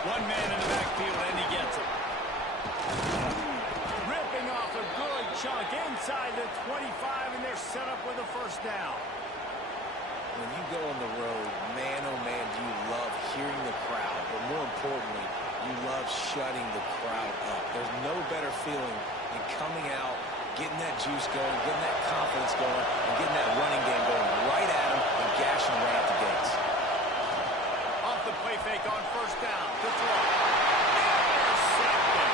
One man in the backfield, and he gets it. Ripping off a good chunk inside the 25, and they're set up with a first down. When you go on the road, man, oh man, do you love hearing the crowd. But more importantly, you love shutting the crowd up. There's no better feeling than coming out, getting that juice going, getting that confidence going, and getting that running game going right at them and gashing right out the gates. Off the play fake on first down. To throw. Intercepted.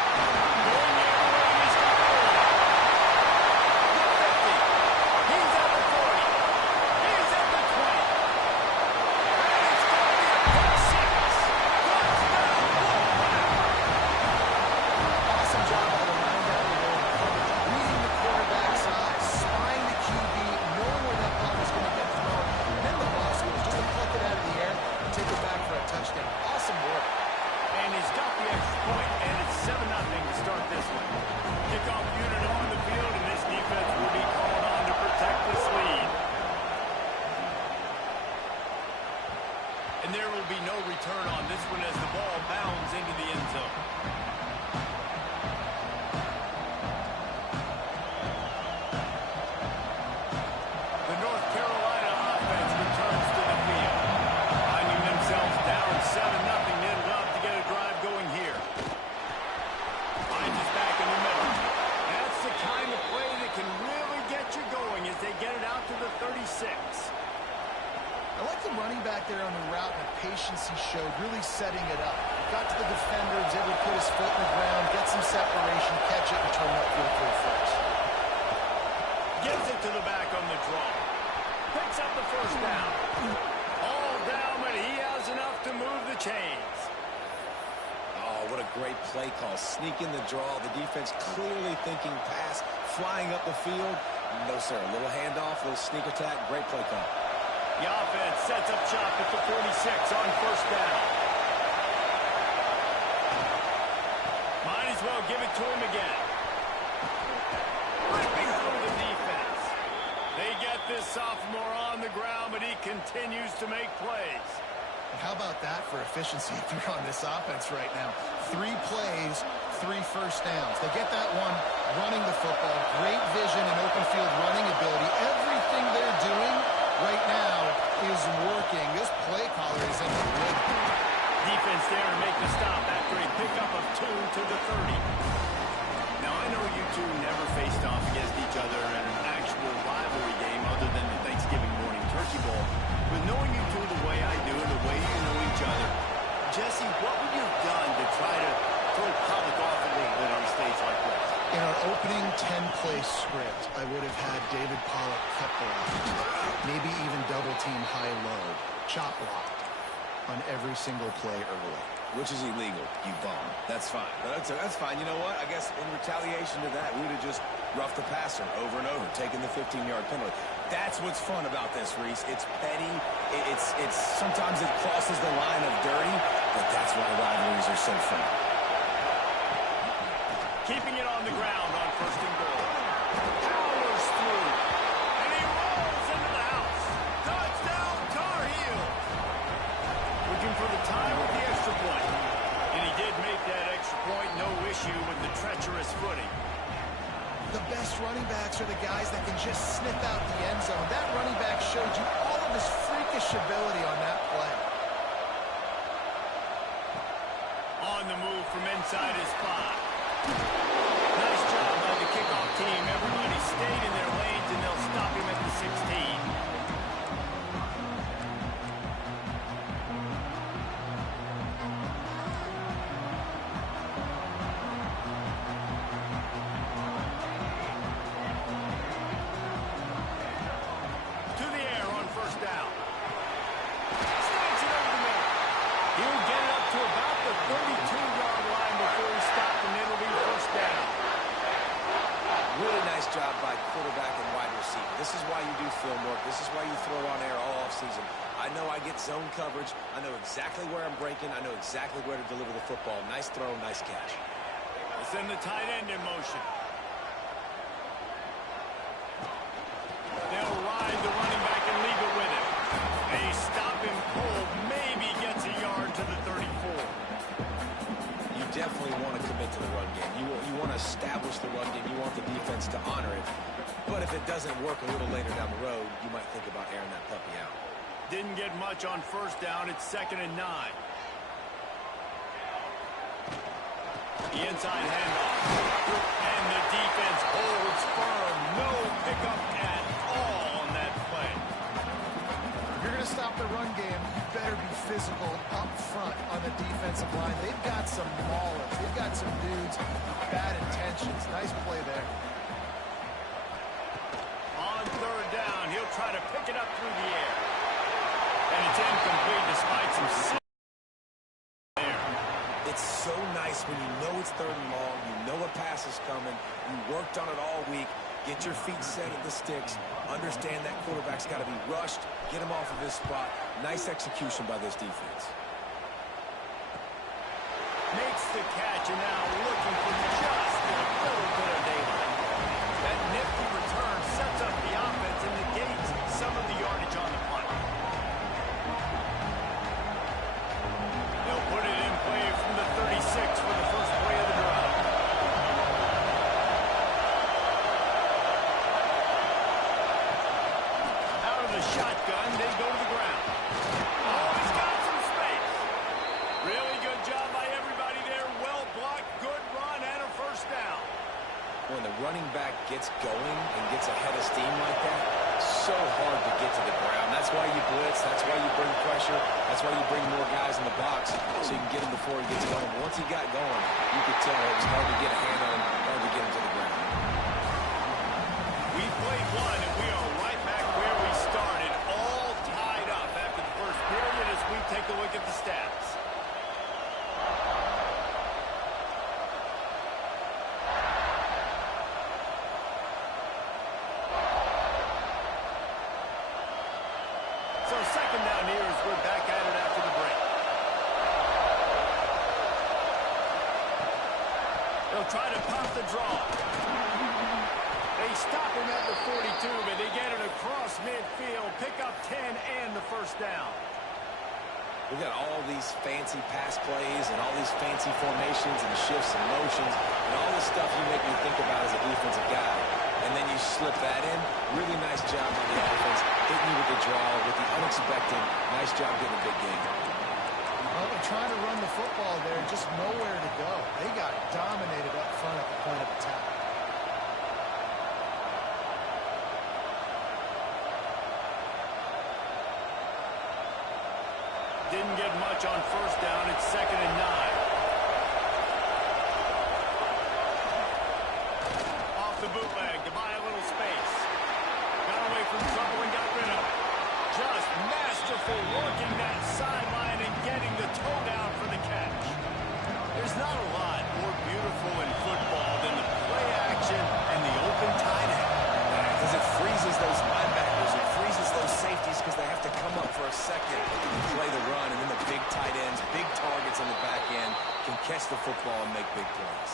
Going the other way, and he's got it. The 50. He's at the 40. He's at the 20. And it's going to be a pick six. Touchdown, Wolfpack. Awesome job by the linebacker there. Reading the quarterback's eyes, spying the QB, knowing where that ball is going to get thrown. Then the ball was just to pluck it out of the air and take it back for a touchdown. Awesome work. And he's got the extra point, and it's 7-0 to start this one. Kickoff unit on the field, and this defense will be called on to protect this lead. And there will be no return on this one as the ball bounds into the end zone. The North Carolina offense returns to the field. Finding themselves down 7-0, they'd love to get a drive going here. Finds us back in the middle. That's the kind of play that can really get you going as they get it out to the 36. I like the running back there on the route and the patience he showed, really setting it up. Got to the defender, was able to put his foot in the ground, get some separation, catch it, and turn upfield for a first. Gives it to the back on the draw. Picks up the first down. All down, but he has enough to move the chains. Oh, what a great play call. Sneak in the draw. The defense clearly thinking pass, flying up the field. No, sir. A little handoff, a little sneak attack. Great play call. The offense sets up shop at the 46 on first down. Might as well give it to him again. Ripping through the defense. They get this sophomore on the ground, but he continues to make plays. And how about that for efficiency if you're on this offense right now? 3 plays, 3 first downs. They get that one running the football. Great vision and open field running ability. Everything they're doing right now is working. This play caller is in the rig. Defense there to make the stop after a pickup of 2 to the 30. Now, I know you two never faced off against each other in an actual rivalry game other than the Thanksgiving morning turkey bowl. But knowing you two the way I do and the way you know each other, Jesse, what would you have done to try to throw Pollock off a little bit on states like this? In our opening 10-play script, I would have had David Pollock cut blocked, maybe even double-team high-low, chop blocked on every single play early. Which is illegal, you bum. That's fine. But that's fine. You know what? I guess in retaliation to that, we would have just roughed the passer over and over, taking the 15-yard penalty. That's what's fun about this, Reese. It's petty. It's sometimes it crosses the line of dirty, but that's why rivalries are so fun. Keeping it on the ground on first and goal. Powers through. And he rolls into the house. Touchdown, Tar Heels. Looking for the tie with the extra point. And he did make that extra point. No issue with the treacherous footing. The best running backs are the guys that can just sniff out the end zone. That running back showed you all of his freakish ability on that play. On the move from inside his spot. Nice job by the kickoff team. Everybody stayed in their lanes, and they'll stop him at the 16. This is why you do film work. This is why you throw on air all offseason. I know I get zone coverage. I know exactly where I'm breaking. I know exactly where to deliver the football. Nice throw, nice catch. We'll send the tight end in motion. They'll ride the running back and leave it with him. They stop him cold. Maybe gets a yard to the 34. establish the run game. You want the defense to honor it. But if it doesn't work a little later down the road, you might think about airing that puppy out. Didn't get much on first down. It's 2nd and 9. The inside handoff. And the defense holds firm. No pickup at all on that play. If you're going to stop the run game, you better be physical up front on the defensive line. They've got some maulers. They've got some dudes, bad intentions. Nice play there. On 3rd down, he'll try to pick it up through the air. And it's incomplete despite some there. It's so nice when you know it's 3rd and long, you know a pass is coming, you worked on it all week, get your feet set at the sticks, understand that quarterback's got to be rushed, get him off of his spot. Nice execution by this defense. Makes the catch and now looking for just a little bit of daylight. That nifty return sets up the offense and negates some of the yardage on the punt. They'll put it in play from the 36 for the first play of the drive. Out of the shotgun, they go to the ground. Oh, he's got some space. Really good job by everybody there. Well blocked, good run, and a first down. When the running back gets going and gets ahead of steam like that, so hard to get to the ground. That's why you blitz. That's why you bring pressure. That's why you bring more guys in the box so you can get him before he gets going. But once he got going, you could tell it was hard to get a hand on him, hard to get him to the ground. We played one, and we are right back where we started, all tied up after the first period as we take a look at the stats. So 2nd down here as we're back at it after the break. They'll try to pop the draw. They stop him at the 42, but they get it across midfield. Pick up 10 and the first down. We've got all these fancy pass plays and all these fancy formations and shifts and motions and all this stuff you make me think about as a defensive guy. And then you slip that in. Really nice job on the offense, hitting you with the draw, with the unexpected. Nice job getting a big game. Well, they're trying to run the football there, just nowhere to go. They got dominated up front at the point of attack. Didn't get much on first down. It's 2nd and 9. Off the bootleg to buy a little space. Got away from trouble and got rid of it. Just masterful working that sideline and getting the toe down for the catch. There's not a lot more beautiful in football than the play action and the open tight end. Because it freezes those linebackers, it freezes those safeties because they have to come up for a second and play the run, and then the big tight ends, big targets on the back end can catch the football and make big plays.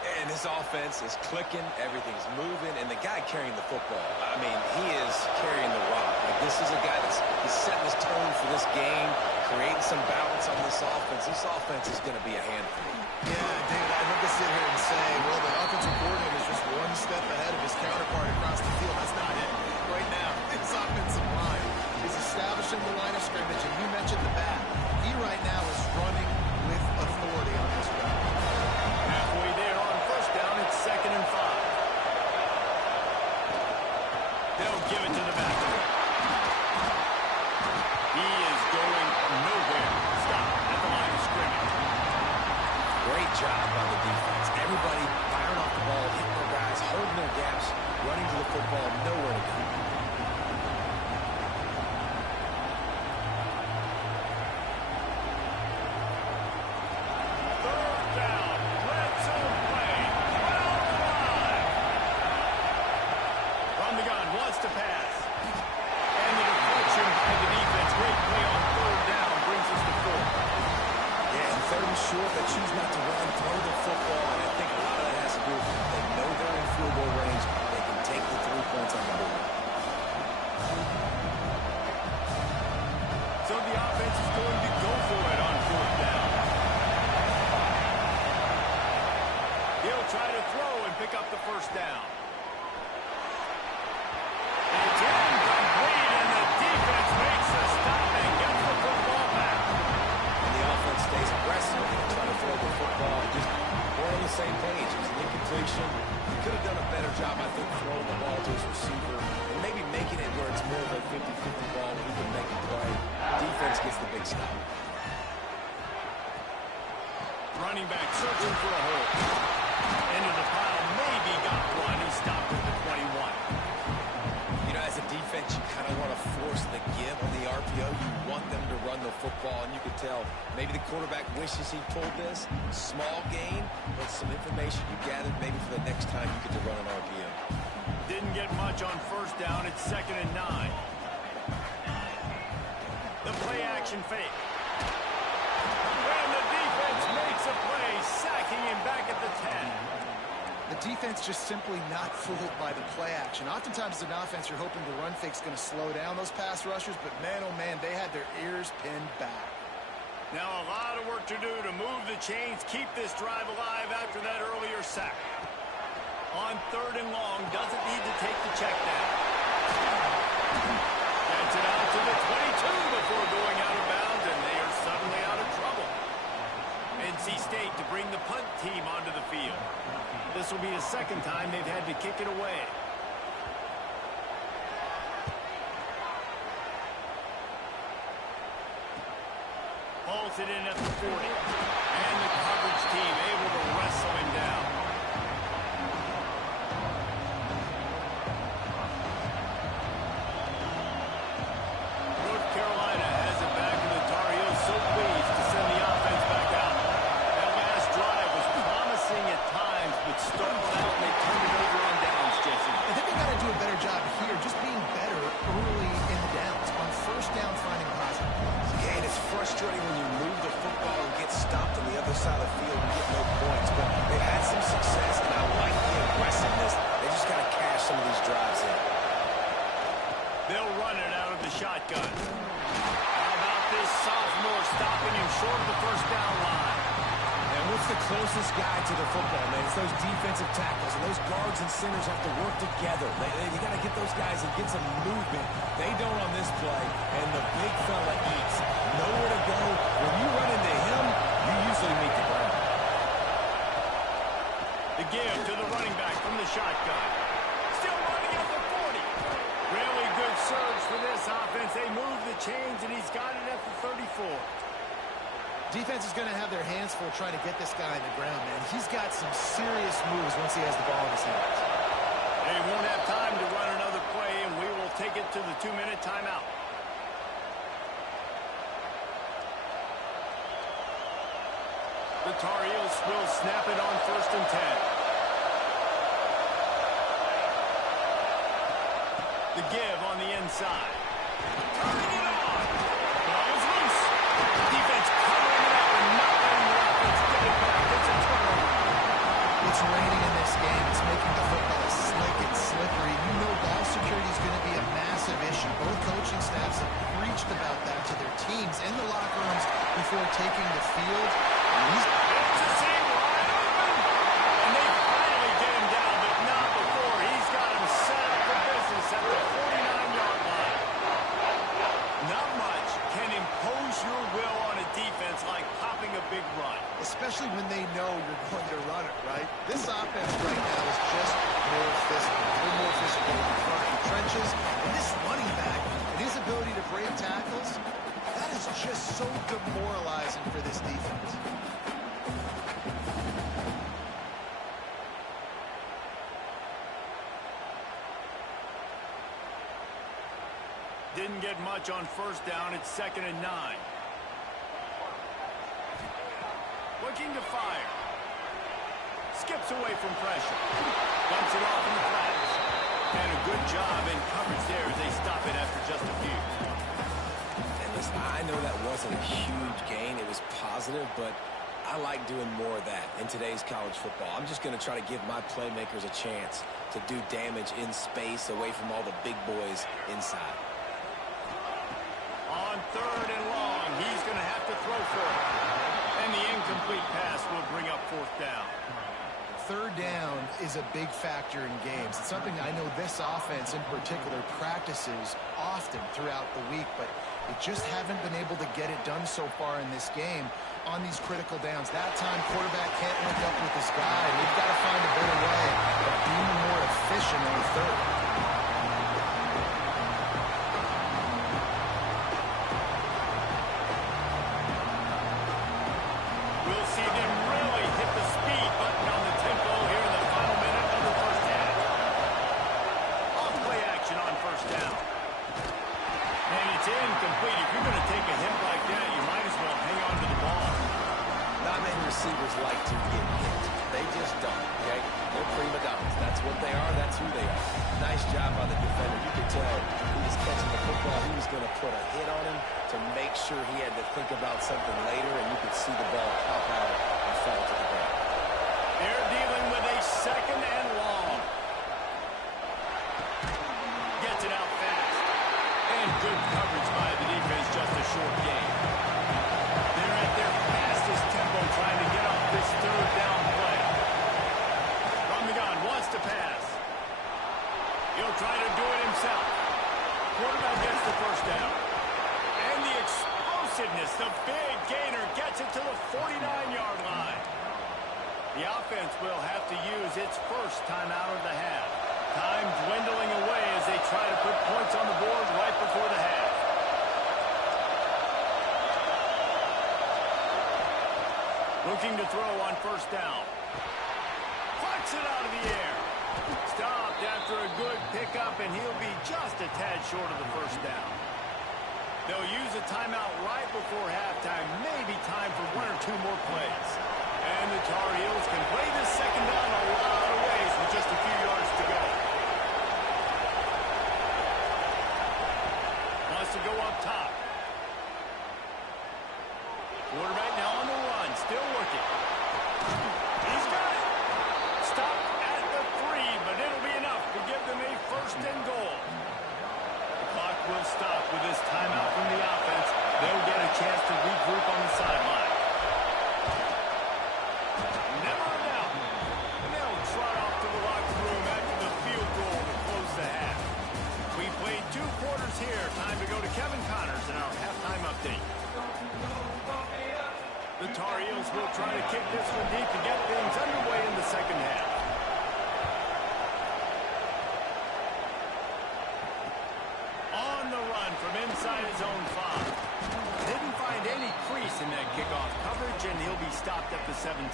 And this offense is clicking, everything's moving, and the guy carrying the football, I mean, he is carrying the rock. Like, this is a guy that's setting his tone for this game, creating some balance on this offense. This offense is going to be a handful. Yeah, David, I'd love to sit here and say, well, the offensive coordinator is just one step ahead of his counterpart across the field. That's not it. Right now, his offensive line is establishing the line of scrimmage, and you mentioned the back. He right now is running with authority on this drive. Halfway there on first down, it's 2nd and 5. They'll give it to the back. He is going nowhere. Stop at the line of scrimmage. Great job by the defense. Everybody firing off the ball, hitting their guys, holding their gaps, running to the football, nowhere to go. To pass. And the deflection by the defense. Great play on 3rd down brings us to 4. Yeah, and 3rd and short, they choose not to run, throw the football, and I think a lot of that has to do with they know they're in field goal range. They can take the 3 points on the board. throw and pick up the first down. It's incomplete, and the defense makes the stop and gets the football back. And the offense stays aggressive, trying to throw the football. Just we're on the same page. It was an incompletion. He could have done a better job, I think, throwing the ball to his receiver and maybe making it where it's more of a 50-50 ball where he can make a play. Defense gets the big stop. Running back searching for a hole. Into the pile, maybe got one. He stopped at the 21. You know, as a defense, you kind of want to force the give on the RPO. You want them to run the football, and you can tell maybe the quarterback wishes he pulled this. Small gain, but some information you gathered maybe for the next time you get to run an RPO. Didn't get much on first down. It's 2nd and 9. The play action fake. And the defense makes a play, sacking him back at the 10. The defense just simply not fooled by the play action. Oftentimes as an offense, you're hoping the run fake's going to slow down those pass rushers, but man, oh man, they had their ears pinned back. Now a lot of work to do to move the chains, keep this drive alive after that earlier sack. On 3rd and long, doesn't need to take the check down. Gets it out to the 22 before going out of bounds, and they are suddenly out of trouble. NC State to bring the punt team onto the field. This will be the 2nd time they've had to kick it away. Hauls it in at the 40. And the coverage team able to wrestle him down. North Carolina has it back, and the Tar Heels so pleased to send the offense back out. That last drive was promising at times, but started out and they turned it over on downs, Jesse. I think they got to do a better job here, just being better early in the downs. On first down, finding positive plays. Yeah, and it's frustrating when you move the football and get stopped on the other side of the field and get no points. But they've had some success, and I like the aggressiveness. They just got to cash some of these drives in. They'll run it out of the shotgun. How about this sophomore stopping him short of the first down line? And what's the closest guy to the football, man? It's those defensive tackles, and those guards and centers have to work together. They got to get those guys and get some movement. They don't on this play, and the big fella eats. Nowhere to go. When you run into him, you usually meet the ground. The give to the running back from the shotgun. Still running at the 40. Really good surge for this offense. They move the chains, and he's got it at the 34. Defense is going to have their hands full trying to get this guy on the ground, man. He's got some serious moves once he has the ball in his hands. They won't have time to run another play, and we will take it to the 2-minute timeout. The Tar Heels will snap it on 1st and 10. The give on the inside. Turning it on. Ball is loose. Defense covering it up and not letting the offense get it back. It's a turnover. It's raining in this game. It's making the football slick and slippery. You know ball security is going to be a massive issue. Both coaching staffs have preached about that to their teams in the locker rooms before taking the field. It's a seam wide open. And they finally get him down, but not before. He's got him set up for business at the 49-yard line. Not much can impose your will on a defense like popping a big run. Especially when they know you're going to run it, right? This offense right now is just more physical. They're more physical in the front trenches. And this running back and his ability to break tackles, that is just so demoralizing for this defense. Didn't get much on first down. It's 2nd and 9. Looking to fire. Skips away from pressure. Dumps it off in the flats. And a good job in coverage there as they stop it after just a few. And listen, I know that wasn't a huge gain. It was positive, but I like doing more of that in today's college football. I'm just going to try to give my playmakers a chance to do damage in space away from all the big boys inside. On 3rd and long, he's going to have to throw for it. And the incomplete pass will bring up 4th down. 3rd down a big factor in games. It's something I know this offense in particular practices often throughout the week, but they just haven't been able to get it done so far in this game on these critical downs. That time, quarterback can't link up with his guy, and they've got to find a better way of being more efficient on the third. We'll see them really hit the speed button on the tempo here in the final minute of the first half. Off-play action on first down. And it's incomplete. If you're going to take a hit like that, you might as well hang on to the ball. Not many receivers like to get hit. They just don't, okay? They're prima donnas. That's what they are. That's who they are. Nice job by the defender. You could tell he was catching the football. He was going to put a hit on him to make sure he had to think about something later, and you could see the ball pop out and fall to the ground. They're dealing with a second and long. Gets it out fast. And good coverage by the defense, just a short game. They're at their fastest tempo trying to get off this third down play. From the gun, wants to pass. He'll try to do it himself. Quarterback gets the first down. And the explosiveness, the big gainer gets it to the 49-yard line. The offense will have to use its first timeout of the half. Time dwindling away as they try to put points on the board right before the half. Looking to throw on first down. Plucks it out of the air. Stopped after a good pickup, and he'll be just a tad short of the first down. They'll use a timeout right before halftime. Maybe time for one or two more plays. And the Tar Heels can play this second down a lot of ways with just a few yards to go. Wants to go up top. Quarterback now on the run, still looking. He's got it. Stop at the 3, but it'll be enough to give them a first and goal. The clock will stop with this timeout from the offense. They'll get a chance to regroup on the sideline. Never a doubt. And they'll trot off to the locker room after the field goal to close the half. We played 2 quarters here. Time to go to Kevin Connors in our halftime update. The Tar Heels will try to kick this one deep to get things underway in the second half. On the run from inside his own 5. Didn't find any crease in that kickoff coverage, and he'll be stopped at the 17.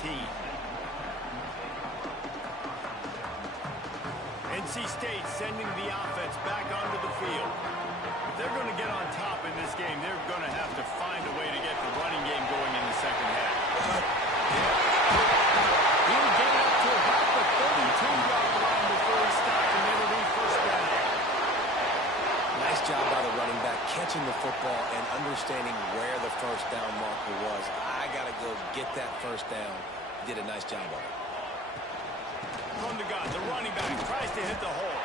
NC State sending the offense back onto the field. If they're going to get on top in this game, they're going to have to find a way to get the running game going in the second half. He'll get it up to about the 32-yard line before he stopped, and it'll be first down. Nice job by the running back, catching the football and understanding where the first down marker was. I got to go get that first down. Did a nice job of it. From the gun, the running back tries to hit the hole.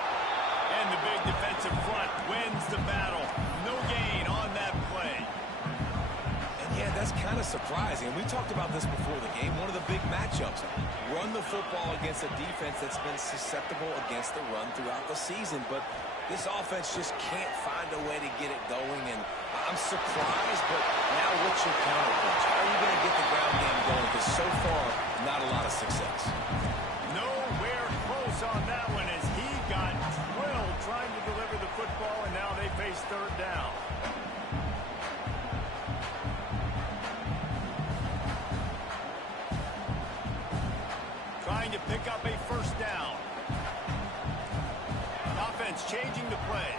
And the big defensive front wins the battle. No gain on that play. And yeah, that's kind of surprising. And we talked about this before the game. One of the big matchups. Run the football against a defense that's been susceptible against the run throughout the season. But this offense just can't find a way to get it going. And I'm surprised, but now what's your counterpunch? How are you going to get the ground game going? Because so far, not a lot of success. Nowhere close on that one as he got drilled trying to deliver the football, and now they face third down. Trying to pick up a first down. Offense changing the play.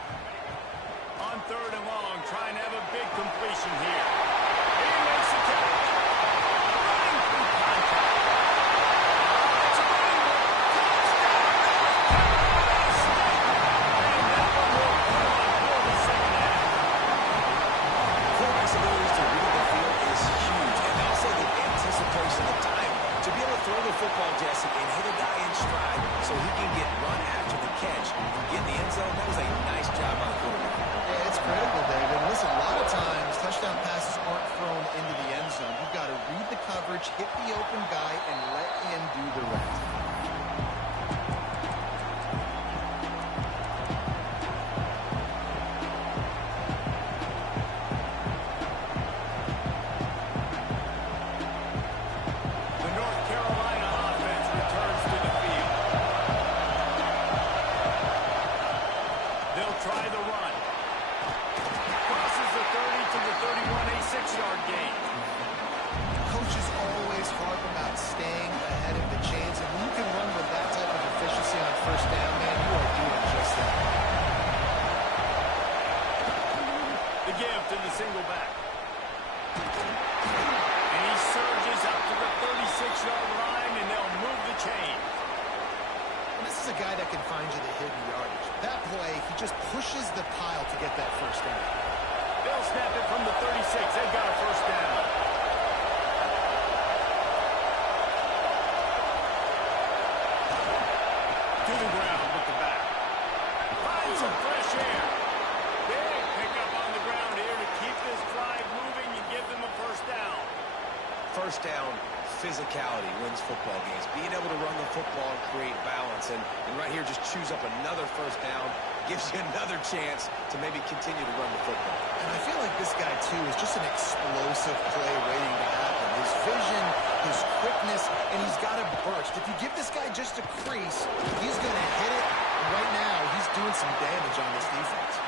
On third and long, trying to have a big completion here. He makes the catch. Running through contact. It's a running back. Touchdown. And that one will come on for the second half. Quarterback's ability to read the field is huge. And also the anticipation, the time to be able to throw the football, Jesse, and hit a guy in stride so he can get run after the catch and get in the end zone. That was a nice job by the quarterback. Yeah, it's critical, David. Listen, a lot of times touchdown passes aren't thrown into the end zone. You've got to read the coverage, hit the open guy, and let him do the rest. 6-yard gain. Coaches always harp about staying ahead of the chains, and when you can run with that type of efficiency on first down, man, you are doing just that. The give to the single back. And he surges up to the 36-yard line, and they'll move the chain. And this is a guy that can find you the hidden yardage. That play, he just pushes the pile to get that first down. They'll snap it from the 36. They've got a first down. To the ground with the back. Find some fresh air. Big pickup on the ground here to keep this drive moving and give them a first down. First down, physicality wins football games. Being able to run the football and create balance. And right here, just choose up another first down. Gives you another chance to maybe continue to run the football. And I feel like this guy, too, is just an explosive play waiting to happen. His vision, his quickness, and he's got a burst. If you give this guy just a crease, he's going to hit it. And right now, he's doing some damage on this defense.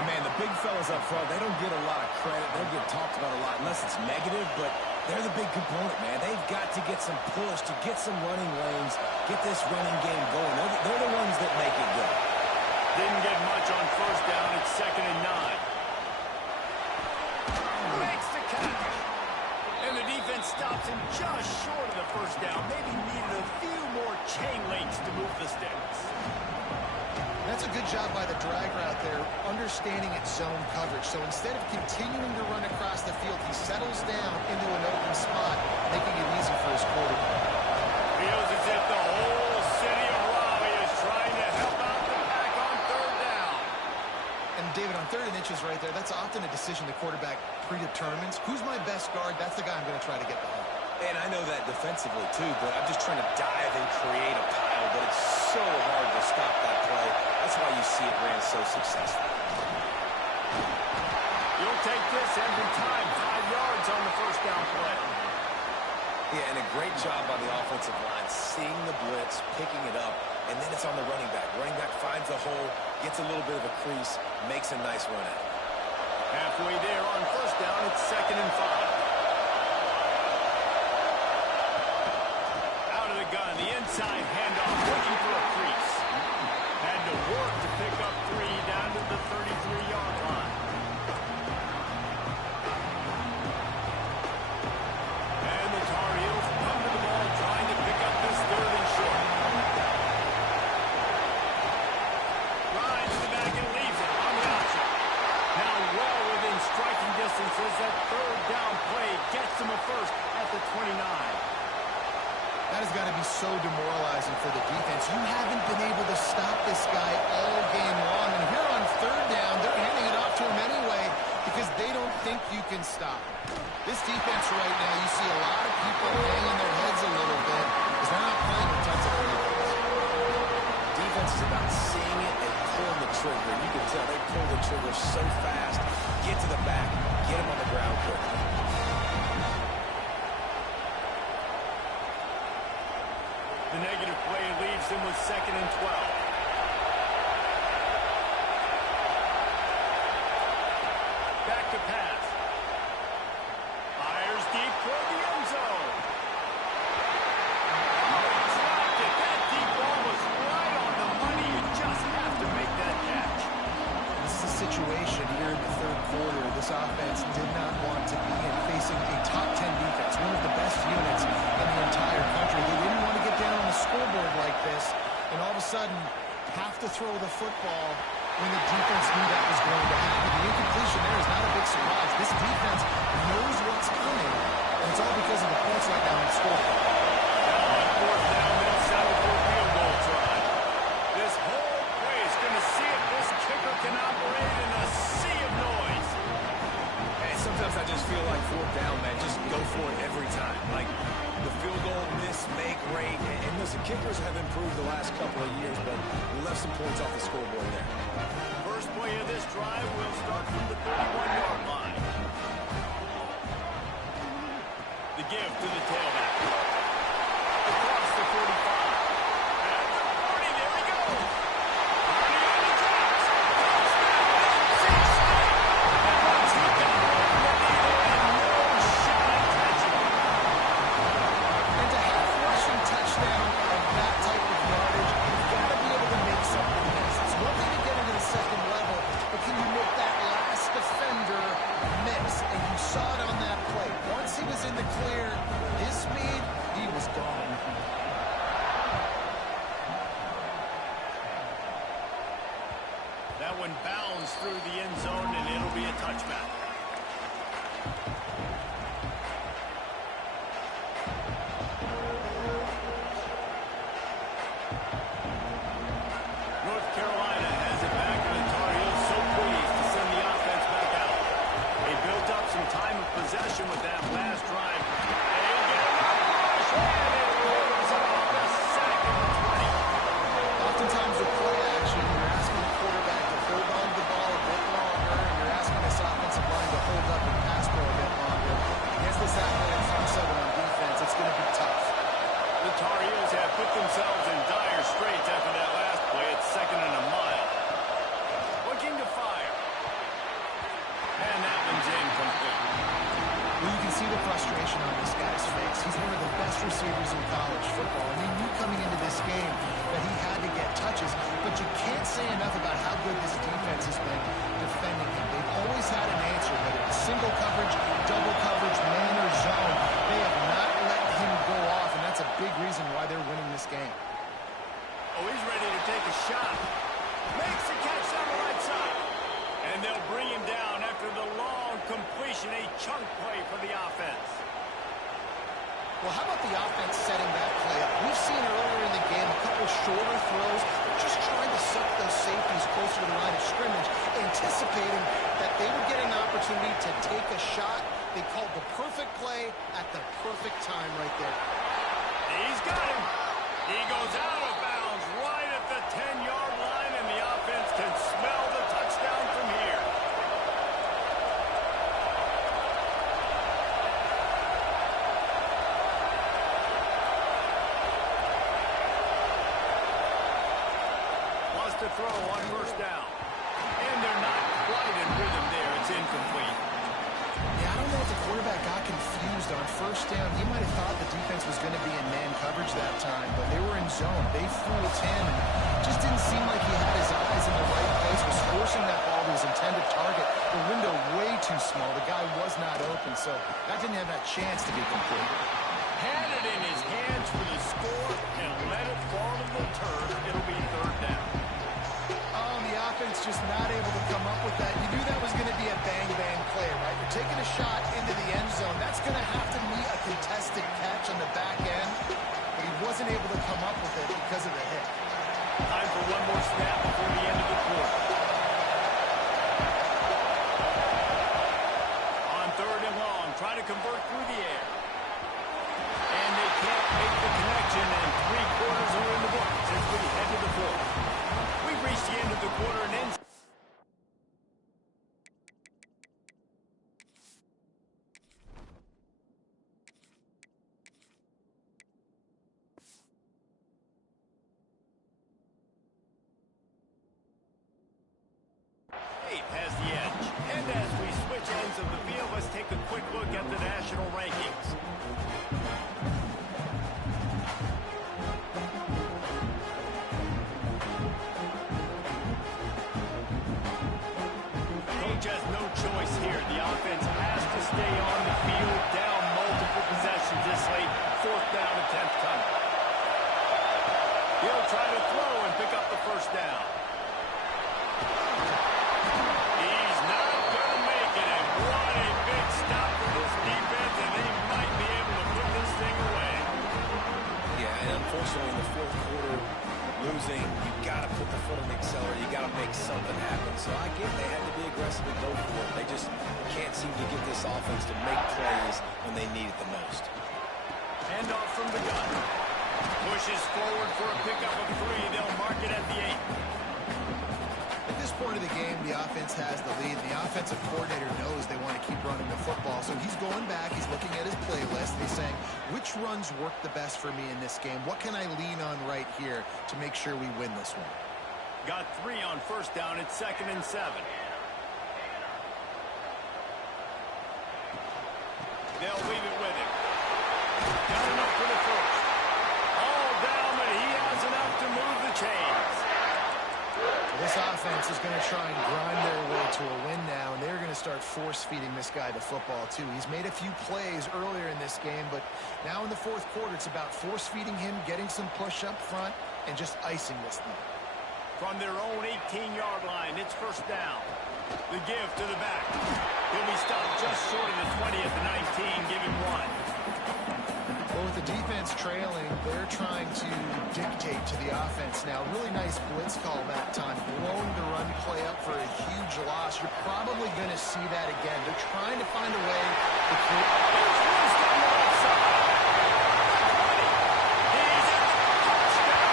And, man, the big fellas up front, they don't get a lot of credit. They don't get talked about a lot unless it's negative, but they're the big component, man. They've got to get some push, to get some running lanes, get this running game going. They're the ones that make it go. Didn't get much on first down. It's 2nd and 9. Makes the catch. And the defense stops him just short of the first down. Maybe needed a few more chain links to move the sticks. That's a good job by the drag route there, understanding its zone coverage. So instead of continuing to run across the field, he settles down into an open spot, making it easy for his quarterback. Feels as if the whole city of Raleigh is trying to help out the pack on 3rd down. And David, on 3rd and inches right there, that's often a decision the quarterback predetermines. Who's my best guard? That's the guy I'm going to try to get behind. And I know that defensively, too, but I'm just trying to dive and create a pile, but it's so hard to stop that play. That's why you see it ran so successful. You'll take this every time. 5 yards on the first down play. Yeah, and a great job by the offensive line, seeing the blitz, picking it up, and then it's on the running back. Running back finds the hole, gets a little bit of a crease, makes a nice run at it. Halfway there on first down, it's 2nd and 5. Gun, the inside handoff, looking for a crease. Had to work to pick up 3 down to the 33-yard line. And the Tar Heels run to the ball, trying to pick up this 3rd and short. Rides to the back and leaves it on the option. Now well within striking distance as that 3rd down play gets him a first at the 29. That has got to be so demoralizing for the defense. You haven't been able to stop this guy all game long. And here on 3rd down, they're handing it off to him anyway because they don't think you can stop him. This defense right now, you see a lot of people hanging their heads a little bit because they're not playing with tons of confidence. Defense is about seeing it and pulling the trigger. You can tell they pull the trigger so fast, get to the back, get him on the ground quickly. The negative play leaves him with 2nd and 12. Back to pass. Fires deep toward the end zone. Dropped it. That deep ball was right on the money. You just have to make that catch. This is a situation here in the 3rd quarter this offense did not want to be in, facing a top 10 defense, one of the best units in the entire country. They didn't want to get down on the scoreboard like this, and all of a sudden have to throw the football when the defense knew that was going to happen. The incompletion there is not a big surprise. This defense knows what's coming, and it's all because of the points right now on the scoreboard. Now on 4th down, they'll settle for a field goal try. This whole play is going to see if this kicker can operate in a sea of noise. Hey, sometimes I just feel like 4th down, man, just go for it every time. Like the field goal, miss, make, rate. And listen, kickers have improved the last couple of years, but we left some points off the scoreboard there. First play of this drive will start from the 31-yard line. The give to the tailback. Across the 45. At the 40, there he goes. 40 on the drops. First down, 6. And once he got over the lead with that last drive. They get another rush, and it pays off the sack at the 20. Oftentimes with play action, you're asking the quarterback to hold on to the ball a bit longer, and you're asking this offensive line to hold up and pass pro a bit longer. Against this athletic front seven on defense, it's going to be tough. The Tar Heels have put themselves in dire straits after that last play. It's 2nd and a mile. Looking to fire. And that one's incomplete. Well, you can see the frustration on this guy's face. He's one of the best receivers in college football, and he knew coming into this game that he had to get touches, but you can't say enough about how good this defense has been defending him. They've always had an answer, whether it's single coverage, double coverage, man or zone. They have not let him go off, and that's a big reason why they're winning this game. Oh, he's ready to take a shot. Makes the catch on the right side. And they'll bring him down after the long completion, a chunk play for the offense. Well, how about the offense setting that play up? We've seen earlier in the game a couple shorter throws. They're just trying to suck those safeties closer to the line of scrimmage, anticipating that they would get an opportunity to take a shot. They called the perfect play at the perfect time right there. He's got him. He goes out of bounds right at the 10-yard line, and the offense can smell the touchdown from here. Wants to throw on 1st down. And they're not quite in rhythm there. It's incomplete. Yeah, I don't know if the quarterback got confused on 1st down. He might have thought the defense was going to be in man coverage that time, but they were in zone. They fooled him, and it just didn't seem like he had his eyes in the right place, was forcing that ball to his intended target. The window way too small. The guy was not open, so that didn't have that chance to be complete. Had it in his hands for the score and let it fall to the turf. It'll be 3rd down. Oh, the offense just not able to come up with that. You knew that was going to be a bang-bang play, right? You're taking a shot into the end zone. That's going to have to meet a contested catch on the back end, but he wasn't able to come up with it because of the hit. Time for one more snap before the end of the quarter. On 3rd and long, trying to convert through the air. And they can't make the connection, and 3 quarters are in the books as we head to the 4th. We've reached the end of the quarter and in. Has the edge. And as we switch ends of the field, let's take a quick look at the national rankings. Coach has no choice here. The offense has to stay on the field, down multiple possessions this late. 4th down attempt coming. He'll try to throw and pick up the 1st down. He's not going to make it, and what a big stop for this defense, and they might be able to put this thing away. Yeah, and unfortunately in the 4th quarter, losing, you got to put the foot on the accelerator. You got to make something happen. So I get they had to be aggressive and go for it. They just can't seem to get this offense to make plays when they need it the most. Hand off from the gun. Pushes forward for a pickup of 3. They'll mark it at the 8. At this point of the game, the offense has the lead. The offensive coordinator knows they want to keep running the football, so he's going back, he's looking at his playlist, and he's saying, which runs work the best for me in this game? What can I lean on right here to make sure we win this one? Got 3 on 1st down. It's 2nd and 7. They'll leave it with him. Got enough for the 1st. All down, but he has enough to move the chains. This offense is going to try and grind their way to a win now, and they're going to start force-feeding this guy the football, too. He's made a few plays earlier in this game, but now in the 4th quarter, it's about force-feeding him, getting some push up front, and just icing this thing. From their own 18-yard line, it's 1st down. The give to the back. He'll be stopped just short of the 20 at the 19, give him 1. Well, with the defense trailing, they're trying to dictate to the offense now. Really nice blitz call that time, blowing the run play up for a huge loss. You're probably going to see that again. They're trying to find a way to create. Here's Willis down the left side. He's at the touchdown.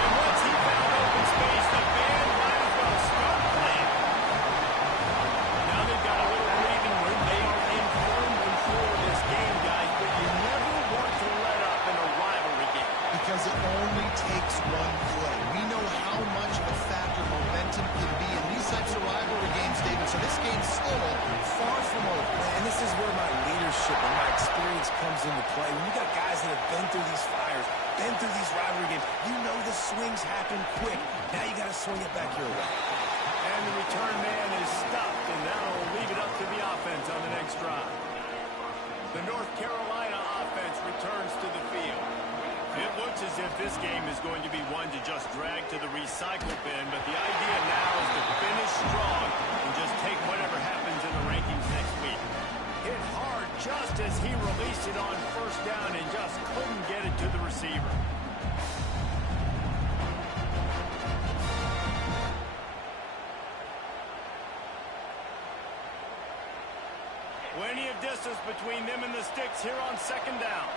And once he found open space, the band might as well start playing. Now they've got a little breathing room. They are in firm control of this game, guys, but you never want to let up in a rivalry game. Because it only takes one play. We know how much of a factor momentum can be in these types of rivalry games, David. So this game's still far from over. And this is where my leadership and my experience comes into play. When you got guys that have been through these fires, been through these rivalry games, you know the swings happen quick. Now you got to swing it back your way. And the return man is stopped, and now will leave it up to the offense on the next drive. The North Carolina offense returns to the field. It looks as if this game is going to be one to just drag to the recycle bin, but the idea now is to finish strong and just take whatever happens in the rankings next week. Hit hard just as he released it on first down and just couldn't get it to the receiver. Plenty of distance between them and the sticks here on second down.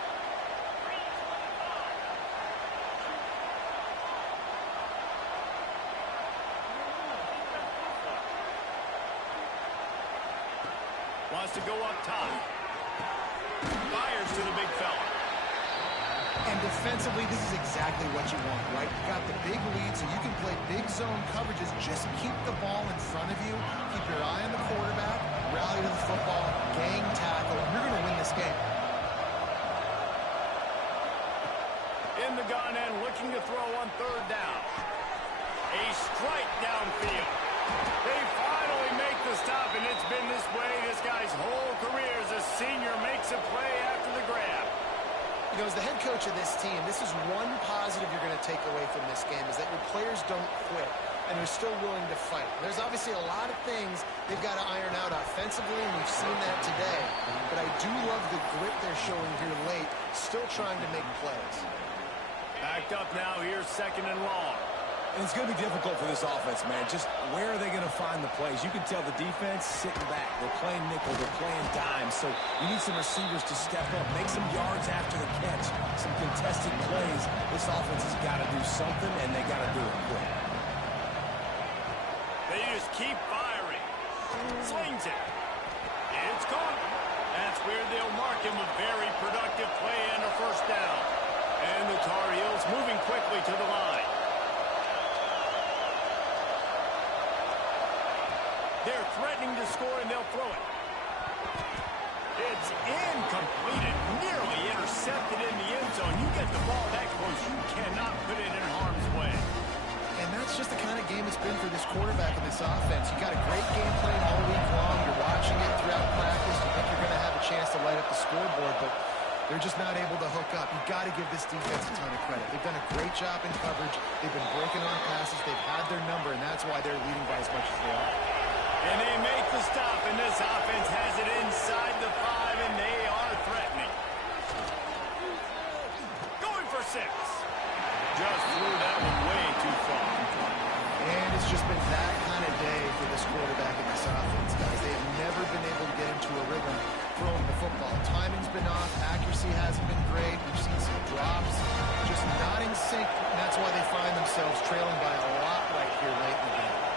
Wants to go up top. Fires to the big fella. And defensively, this is exactly what you want, right? You got the big lead, so you can play big zone coverages. Just keep the ball in front of you. Keep your eye on the quarterback. Rally to the football. Gang tackle. You're going to win this game. In the gun and looking to throw on third down. A strike downfield. They finally make the stop, and it's been this way this guy's whole career as a senior makes a play after the grab. You know, as the head coach of this team, this is one positive you're going to take away from this game, is that your players don't quit, and they're still willing to fight. There's obviously a lot of things they've got to iron out offensively, and we've seen that today. But I do love the grit they're showing here late, still trying to make plays. Backed up now, here's second and long. And it's going to be difficult for this offense, man. Just where are they going to find the plays? You can tell the defense sitting back. They're playing nickel. They're playing dime. So you need some receivers to step up, make some yards after the catch, some contested plays. This offense has got to do something, and they got to do it quick. They just keep firing. Slings it. It's gone. That's where they'll mark him a very productive play and a first down. And the Tar Heels moving quickly to the line. They're threatening to score, and they'll throw it. It's incomplete, nearly intercepted in the end zone. You get the ball that close, you cannot put it in harm's way. And that's just the kind of game it's been for this quarterback and this offense. You got a great game plan all week long. You're watching it throughout practice. You think you're going to have a chance to light up the scoreboard, but they're just not able to hook up. You've got to give this defense a ton of credit. They've done a great job in coverage. They've been breaking on passes. They've had their number, and that's why they're leading by as much as they are. And they make the stop, and this offense has it inside the 5, and they are threatening. Going for 6. Just threw that one way too far. And it's just been that kind of day for this quarterback and this offense, guys. They have never been able to get into a rhythm throwing the football. Timing's been off. Accuracy hasn't been great. We've seen some drops. Just not in sync, and that's why they find themselves trailing by a lot right here late in the game.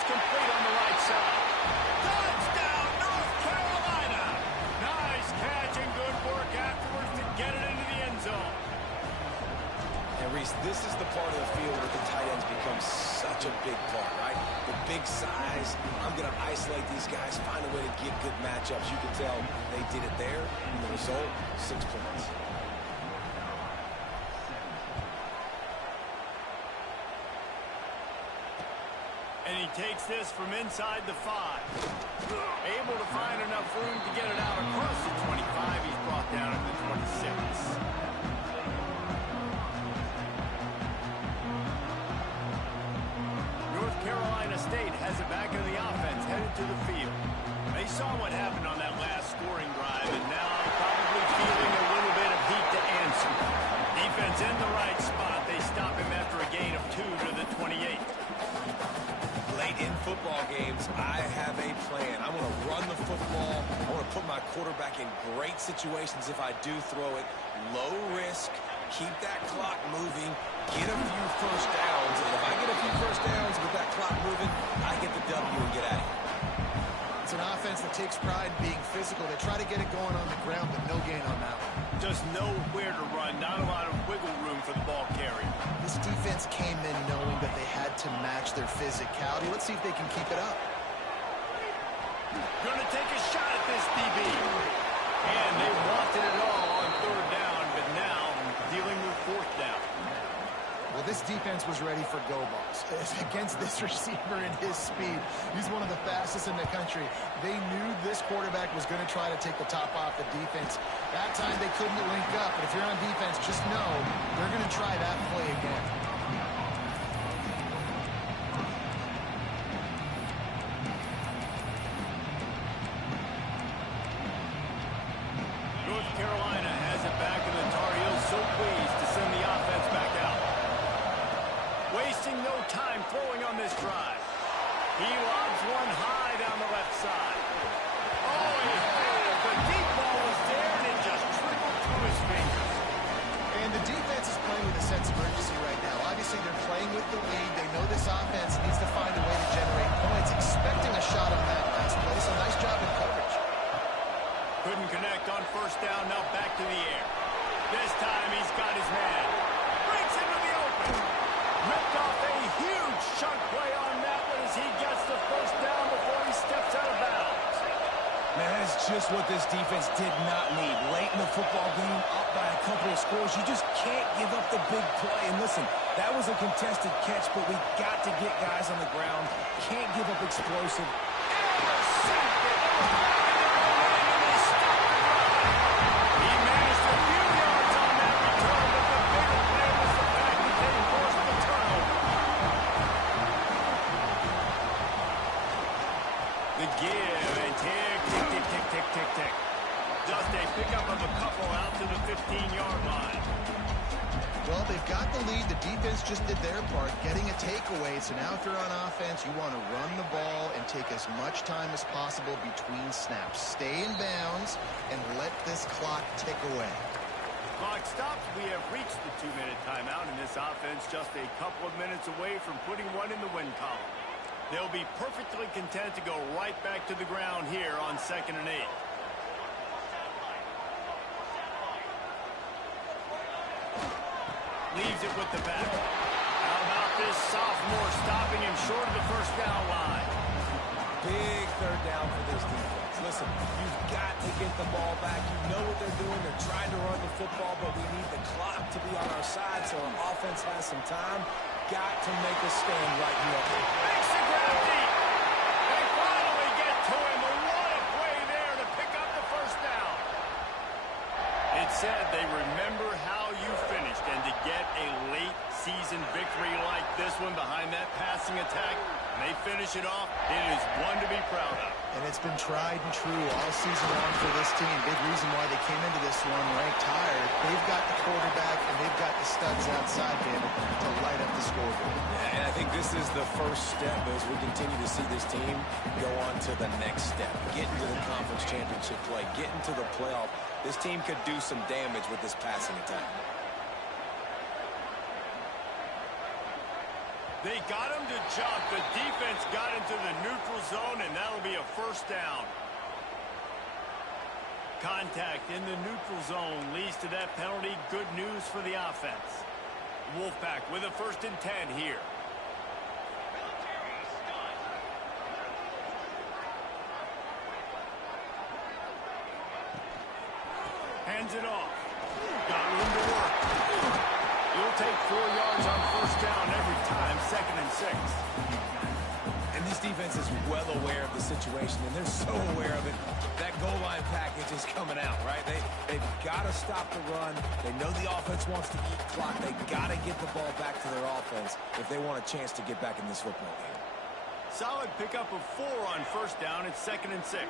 Complete on the right side. Touchdown, North Carolina. Nice catch and good work afterwards to get it into the end zone. And Reese, this is the part of the field where the tight ends become such a big part, right? The big size. I'm going to isolate these guys, find a way to get good matchups. You can tell they did it there, and the result, 6 points. And he takes this from inside the 5. Able to find enough room to get it out across the 25. He's brought down at the 26. North Carolina State has it back in the offense, headed to the field. They saw what happened on that last right, in football games, I have a plan. I want to run the football. I want to put my quarterback in great situations if I do throw it. Low risk, keep that clock moving, get a few first downs. And if I get a few first downs with that clock moving, I get the W and get out of here. It's an offense that takes pride in being physical. They try to get it going on the ground, but no gain on that one. Just know where to run, not a lot of wiggle room for the ball carrier. This defense came in knowing that they had to match their physicality. Let's see if they can keep it up. Going to take a shot at this DB. And they wanted it all on third down, but now dealing with fourth down. Well, this defense was ready for go balls. Against this receiver and his speed, he's one of the fastest in the country. They knew this quarterback was going to try to take the top off the defense. That time they couldn't link up, but if you're on defense, just know they're going to try that play again. North Carolina has it back, and the Tar Heels so pleased to send the offense back out. Wasting no time throwing on this drive. He lobs one high down the left side. Oh, he failed. The deep ball was there, and it just trickled through his fingers. And the defense is playing with a sense of urgency right now. Obviously, they're playing with the lead. They know this offense needs to find a way to generate points, expecting a shot on that last play. So nice job in coverage. Couldn't connect on first down, now back to the air. This time he's got his man. Breaks into the open. Ripped off a huge chunk play on that one as he gets the first down before he steps out of bounds. Man, that's just what this defense did not need. Late in the football game, up by a couple of scores, you just can't give up the big play. And listen, that was a contested catch, but we got to get guys on the ground. Can't give up explosive. Intercepted. He managed a few yards on that return, but the bigger play was the fact that they forced the turnover. The give and tick, tick, tick, tick, tick, tick, tick. Just a pickup of a couple out to the 15-yard line. Well, they've got the lead. The defense just did their part, getting a takeaway. So now if you're on offense, you want to run the ball and take as much time as possible between snaps. Stay in bounds and let this clock tick away. Clock stops. We have reached the 2-minute timeout, and this offense just a couple of minutes away from putting one in the win column. They'll be perfectly content to go right back to the ground here on 2nd and 8. Leaves it with the back. How about this sophomore stopping him short of the first down line? Big third down for this defense. Listen, you've got to get the ball back. You know what they're doing. They're trying to run the football, but we need the clock to be on our side so our offense has some time. Got to make a stand right here. Makes the grab deep. They finally get to him. But what a play there to pick up the first down. It said they remember how you finished, and to get a late season victory like this one behind that passing attack, and they finish it off, it is one to be proud of. And it's been tried and true all season long for this team. Big reason why they came into this one ranked higher. They've got the quarterback and they've got the studs outside, David, to light up the scoreboard. Yeah, and I think this is the first step as we continue to see this team go on to the next step. Get into the conference championship play. Get into the playoff. This team could do some damage with this passing attack. They got him to jump. The defense got into the neutral zone, and that'll be a first down. Contact in the neutral zone leads to that penalty. Good news for the offense. Wolfpack with a 1st and 10 here. Hands it off. Got room to work. He'll take 4 yards on first down every time, 2nd and 6. And this defense is well aware of the situation, and they're so aware of it. That goal line package is coming out, right? They've got to stop the run. They know the offense wants to eat clock. They got to get the ball back to their offense if they want a chance to get back in this football game. Solid pickup of 4 on first down. It's 2nd and 6.